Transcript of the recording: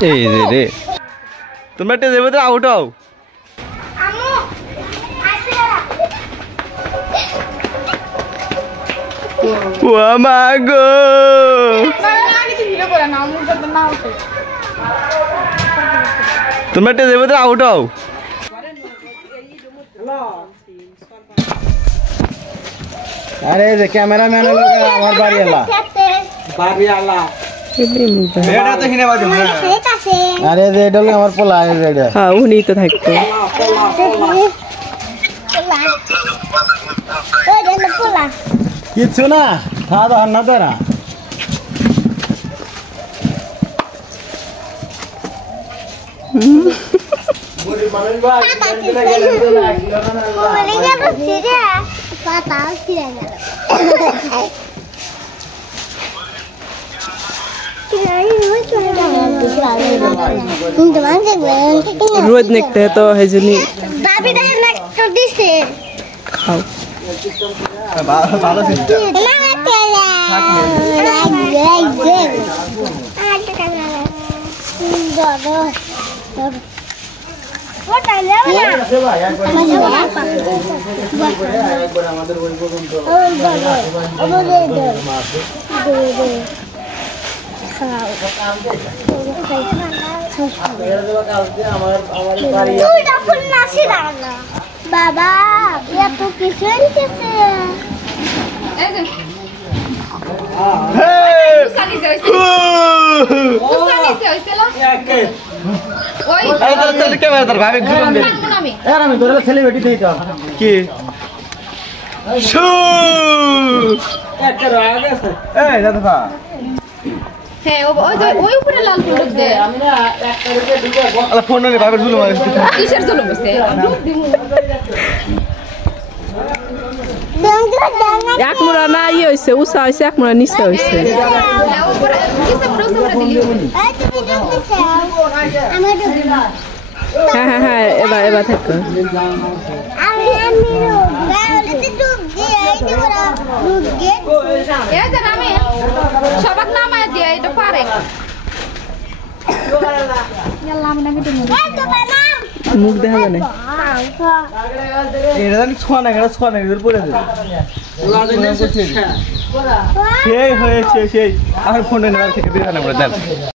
এই রে রে তোমরা তে যাবে তো আউট হও আমু আসে ও মা গো তোমরা তে যাবে তো আউট হও अरे ये कैमरामैन लोग हमार बारी आला এটা তো হিনে বাজে না अरे ये डल हमार पोला है रेड হ্যাঁ উনি তো থাকতো किच्छु ना था तो हन्ना तेरा রোদ দেখতে তো হেজনি খাও ভালো ছিল বাবা এত কিছু এনেছে ক্যামেরা তোর ভাবে ঘুরুন দে यार আমি তোরে সেলিব্রিটি দেই তো কি শু একটা রয়ে গেছে এই দাদা হ্যাঁ ওই উপরে লাল ফুল দে আমি না একটা রুপে ঢুকে আলা ফোন নে ভাবে জুলুম মারিস কিসের জন্য বসে এক মুড়া না ইয়ে হয়েছে উষা হয়েছে এক মুড়া নিচে হয়েছে হ্যাঁ হ্যাঁ হ্যাঁ এবার এবার থাকো সবাক নামায় দিয়ে এটা পারে মুখ দেখা যায় না এটা জানি ছোয়া না এটা ছোয়া না এর পড়ে যায় সেই হয়েছে সেই আর ফোন নে থেকে বের হয়ে না দেন